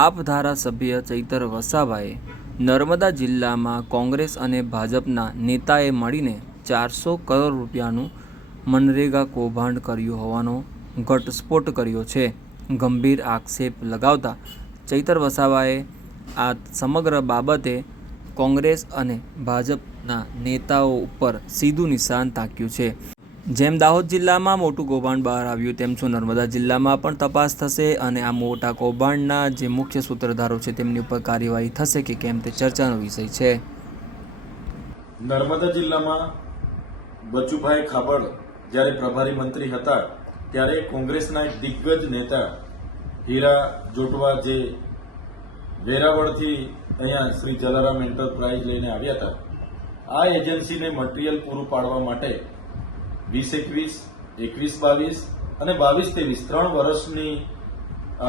આપ ધારાસભ્ય ચૈતર વસાવાએ નર્મદા જિલ્લામાં કોંગ્રેસ અને ભાજપના નેતાએ મળીને ચારસો કરોડ રૂપિયાનું મનરેગા કૌભાંડ કર્યું હોવાનો ઘટસ્ફોટ કર્યો છે. ગંભીર આક્ષેપ લગાવતા ચૈતર વસાવાએ આ સમગ્ર બાબતે કોંગ્રેસ અને ભાજપના નેતાઓ ઉપર સીધું નિશાન તાક્યું છે. જેમ દાહોદ જિલ્લામાં મોટું કૌભાંડ બહાર આવ્યું, તેમ છું નર્મદા જિલ્લામાં પણ તપાસ થશે અને આ મોટા કૌભાંડના જે મુખ્ય સૂત્રધારો છે, તેમની ઉપર કાર્યવાહી થશે કે કેમ તે ચર્ચાનો વિષય છે. નર્મદા જિલ્લામાં બચુભાઈ ખાબડ જ્યારે પ્રભારી મંત્રી હતા, ત્યારે કોંગ્રેસના એક દિગ્ગજ નેતા હીરા જોટવા જે વેરાવળથી અહીંયા શ્રી જલારામ એન્ટરપ્રાઇઝ લઈને આવ્યા હતા, આ એજન્સીને મટીરિયલ પૂરું પાડવા માટે વીસ એકવીસ એકવીસ બાવીસ અને બાવીસ ત્રેવીસ, ત્રણ વર્ષની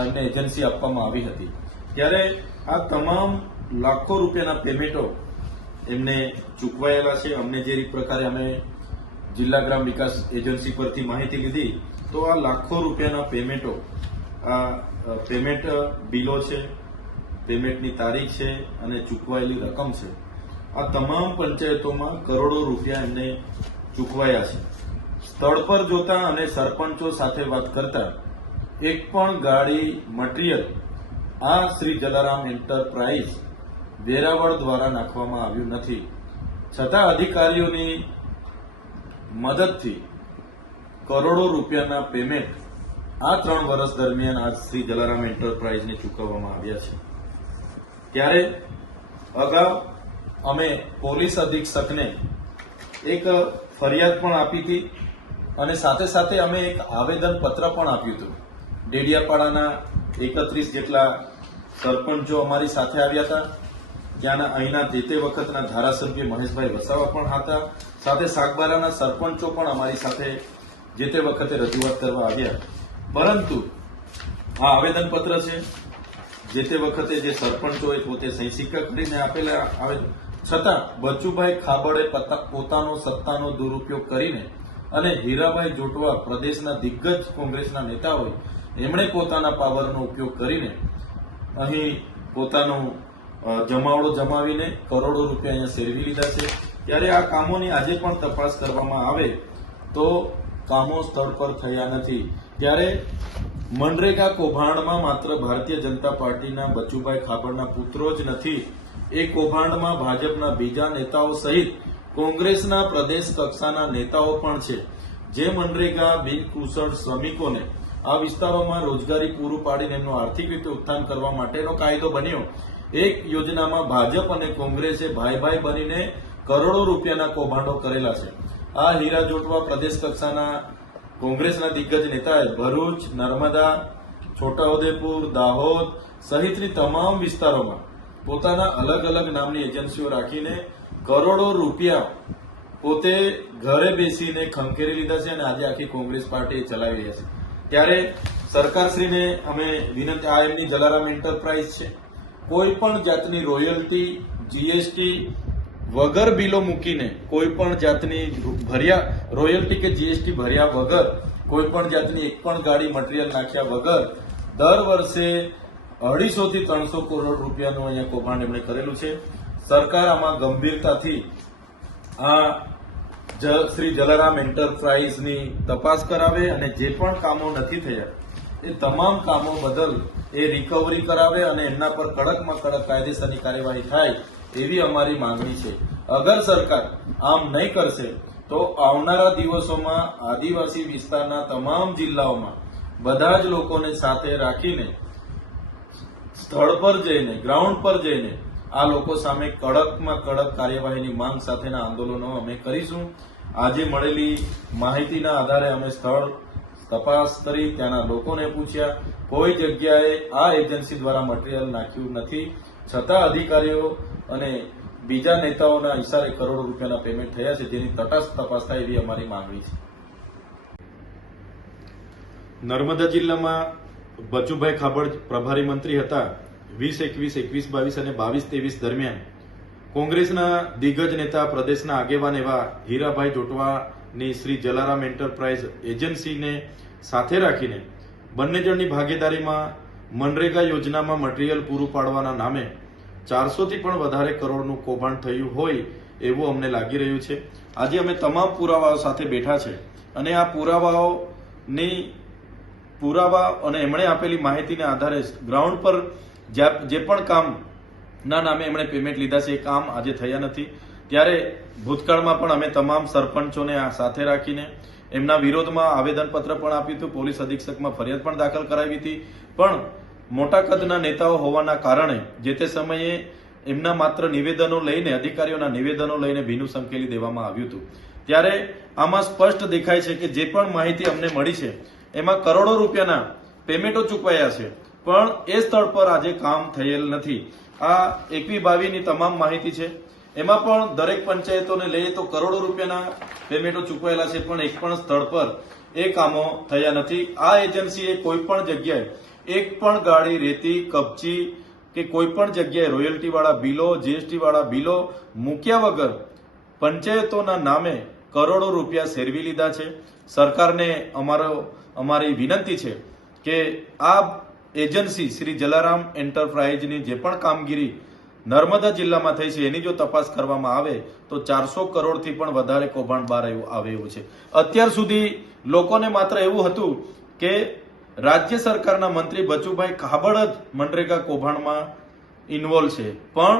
એને એજન્સી આપવામાં આવી હતી. ત્યારે આ તમામ લાખો રૂપિયાના પેમેન્ટો એમને ચૂકવાયેલા છે. અમને જે પ્રકારે અમે જિલ્લા ગ્રામ વિકાસ એજન્સી પરથી માહિતી લીધી, તો આ લાખો રૂપિયાના પેમેન્ટો, આ પેમેન્ટ બિલો છે, પેમેન્ટની તારીખ છે અને ચૂકવાયેલી રકમ છે. આ તમામ પંચાયતોમાં કરોડો રૂપિયા એમને ચૂકવાયા છે. સ્થળ પર જોતા અને સરપંચો સાથે વાત કરતા એક પણ ગાડી મટીરિયલ આ શ્રી જલારામ એન્ટરપ્રાઇઝ વેરાવળ દ્વારા નાખવામાં આવ્યું નથી. છતાં અધિકારીઓની મદદથી કરોડો રૂપિયાના પેમેન્ટ આ ત્રણ વર્ષ દરમિયાન આજ શ્રી જલારામ એન્ટરપ્રાઇઝને ચૂકવવામાં આવ્યા છે. ત્યારે અગાઉ અમે પોલીસ અધિક્ષકને એક ફરિયાદ પણ આપી હતી અને સાથે સાથે અમે એક આવેદન પત્ર પણ આપ્યું હતું. ડેડિયાપાડાના એકત્રીસ જેટલા સરપંચો અમારી સાથે આવ્યા હતા. ત્યાંના અહીંના જે તે વખતના ધારાસભ્ય મહેશભાઈ વસાવા પણ હતા. સાથે સાગબારાના સરપંચો પણ અમારી સાથે જે તે વખતે રજૂઆત કરવા આવ્યા. પરંતુ આ આવેદનપત્ર છે, જે તે વખતે જે સરપંચોએ પોતે સહી સિક્કા કરીને આપેલા આવે, છતાં બચુભાઈ ખાબડે પતા- પોતાનો સત્તાનો દુરુપયોગ કરીને અને હીરાભાઈ જોટવા પ્રદેશના દિગ્ગજ કોંગ્રેસના નેતા હોય, એમણે પોતાના પાવરનો ઉપયોગ કરીને અહીં પોતાનું જમાવડો જમાવીને કરોડો રૂપિયા અહીંયા સેરવી લીધા છે. ત્યારે આ કામોની આજે પણ તપાસ કરવામાં આવે તો કામો સ્થળ પર થયા નથી. ત્યારે મનરેગા કૌભાંડમાં માત્ર ભારતીય જનતા પાર્ટીના બચુભાઈ ખાબડના પુત્રો જ નથી, એ કૌભાંડમાં ભાજપના બીજા નેતાઓ સહિત કોંગ્રેસના પ્રદેશ કક્ષાના નેતાઓ પણ છે. જે મનરેગા બિનકુશળ શ્રમિકોને આ વિસ્તારોમાં રોજગારી પૂરું પાડીને એમનું આર્થિક રીતે ઉત્થાન કરવા માટેનો કાયદો બન્યો. એક યોજનામાં ભાજપ અને કોંગ્રેસે ભાઈ ભાઈ બનીને કરોડો રૂપિયાના કૌભાંડો કરેલા છે. આ હીરા જોટવા પ્રદેશ કક્ષાના કોંગ્રેસના દિગ્ગજ નેતાએ ભરૂચ, નર્મદા, છોટાઉદેપુર, દાહોદ સહિતની તમામ વિસ્તારોમાં પોતાના અલગ અલગ નામની એજન્સીઓ રાખીને કરોડો રૂપિયા પોતે ઘરે બેસીને ખંખેરી લીધા છે અને આજે આખી કોંગ્રેસ પાર્ટી ચલાવી રહ્યા છે. ત્યારે સરકારશ્રીને અમે વિનંતી આ એમની જલારામ એન્ટરપ્રાઇઝ છે. કોઈ પણ જાતની રોયલ્ટી જીએસટી વગર બિલો મૂકીને કોઈ પણ જાતની ભર્યા રોયલ્ટી કે જીએસટી ભર્યા વગર, કોઈ પણ જાતની એક પણ ગાડી મટીરિયલ નાખ્યા વગર, દર વર્ષે અઢીસો થી ત્રણસો કરોડ રૂપિયાનું અહીંયા કૌભાંડ એમણે કરેલું છે. સરકાર આમાં ગંભીરતાથી આ શ્રી જલારામ એન્ટરપ્રાઇઝની તપાસ કરાવે અને જે પણ કામો નથી થયા, એ તમામ કામો બદલ એ રિકવરી કરાવે અને એમના પર કડકમાં કડક કાયદેસરની કાર્યવાહી થાય એવી અમારી માંગણી છે. અગર સરકાર આમ નહીં કરશે, તો આવનારા દિવસોમાં આદિવાસી વિસ્તારના તમામ જિલ્લાઓમાં બધા જ લોકોને સાથે રાખીને સ્થળ પર જઈને ગ્રાઉન્ડ પર જઈને આ લોકો સામે કડકમાં કડક કાર્યવાહીની માંગ સાથેના આંદોલનો અમે કરીશું. આજે મળેલી માહિતીના આધારે અમે સ્થળ તપાસ કરી ત્યાંના લોકોને પૂછ્યા. કોઈ જગ્યાએ આ એજન્સી દ્વારા મટીરિયલ નાખ્યું નથી. છતાં અધિકારીઓ અને બીજા નેતાઓના ઇશારે કરોડો રૂપિયાના પેમેન્ટ થયા છે. જેની તટસ્થ તપાસ થાય એવી અમારી માંગણી છે. નર્મદા જિલ્લામાં બચુભાઈ ખાબડ પ્રભારી મંત્રી હતા. વીસ, એકવીસ એકવીસ, બાવીસ અને બાવીસ, ત્રેવીસ દરમિયાન કોંગ્રેસના દિગ્ગજ નેતા પ્રદેશના આગેવાન એવા હીરાભાઈ જોટવાની શ્રી જલારામ એન્ટરપ્રાઇઝ એજન્સીને સાથે રાખીને બંને જણની ભાગીદારીમાં મનરેગા યોજનામાં મટીરીયલ પૂરું પાડવાના નામે ચારસોથી પણ વધારે કરોડનું કૌભાંડ થયું હોય એવું અમને લાગી રહ્યું છે. આજે અમે તમામ પુરાવાઓ સાથે બેઠા છે અને આ પુરાવાઓની પુરાવા અને એમણે આપેલી માહિતીના આધારે ગ્રાઉન્ડ પર જે પણ કામ, ના નામે એમણે પેમેન્ટ લીધા છે, એ કામ આજે થયા નથી. ત્યારે ભૂતકાળમાં પણ અમે તમામ સરપંચોને આ સાથે રાખીને એમના વિરોધમાં આવેદનપત્ર પણ આપ્યું હતું, પોલીસ અધિક્ષકમાં ફરિયાદ પણ દાખલ કરાવી હતી. પણ મોટા કદના નેતાઓ હોવાના કારણે જે તે સમયે એમના માત્ર નિવેદનો લઈને, અધિકારીઓના નિવેદનો લઈને ભીનું સંકેલી દેવામાં આવ્યું હતું. ત્યારે આમાં સ્પષ્ટ દેખાય છે કે જે પણ માહિતી અમને મળી છે, એમાં કરોડો રૂપિયાના પેમેન્ટો ચૂકવાયા છે. પણ એ સ્થળ પર આજે કામ થયેલ નથી. આ એકવી બાવીની તમામ માહિતી છે. એમાં પણ દરેક પંચાયતોને લઈએ તો કરોડો રૂપિયાના પેમેન્ટો ચૂકવાયેલા છે, પણ એક પણ સ્થળ પર એ કામો થયા નથી. આ એજન્સીએ કોઈ પણ જગ્યાએ એક પણ ગાડી રેતી, કપચી કે કોઈ પણ જગ્યાએ રોયલ્ટીવાળા બિલો, જીએસટીવાળા બિલો મૂક્યા વગર પંચાયતોના નામે કરોડો રૂપિયા સેરવી લીધા છે. સરકારને અમારો, અમારી વિનંતી છે કે આ એજન્સી શ્રી જલારામ એન્ટરપ્રાઇઝની જે પણ કામગીરી નર્મદા જિલ્લામાં થઈ છે, એની જો તપાસ કરવામાં આવે, તો ચારસો કરોડથી પણ વધારે કૌભાંડ બહાર આવે એવું છે. અત્યાર સુધી લોકોને માત્ર એવું હતું કે રાજ્ય સરકારના મંત્રી બચુભાઈ કાબડ જ મનરેગા કૌભાંડમાં ઇન્વોલ્વ છે. પણ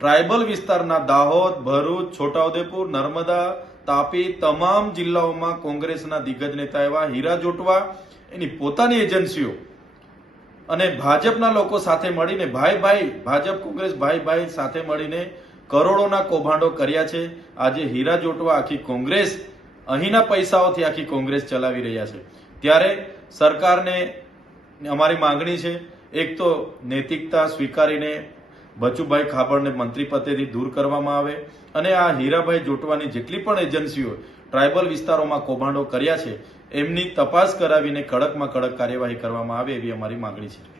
ટ્રાયબલ વિસ્તારના દાહોદ, ભરૂચ, છોટાઉદેપુર, નર્મદા, તાપી તમામ જિલ્લાઓમાં કોંગ્રેસના દિગ્ગજ નેતા એવા હીરા જોટવા, એની પોતાની એજન્સીઓ અને ભાજપના લોકો સાથે મળીને ભાઈ ભાઈ, ભાજપ કોંગ્રેસ ભાઈ ભાઈ સાથે મળીને કરોડોના કૌભાંડો કર્યા છે. આજે હીરા જોટવા આખી કોંગ્રેસ, અહીંના પૈસાઓથી આખી કોંગ્રેસ ચલાવી રહ્યા છે. ત્યારે સરકારને અમારી માંગણી છે, એક તો નૈતિકતા સ્વીકારીને બચુભાઈ ખાબડને મંત્રી પદેથી દૂર કરવામાં આવે અને આ હીરાભાઈ જોટવાની જેટલી પણ એજન્સીઓ ટ્રાયબલ વિસ્તારોમાં કૌભાંડો કર્યા છે, એમની તપાસ કરાવીને કડકમાં કડક કાર્યવાહી કરવામાં આવે એવી અમારી માંગણી છે.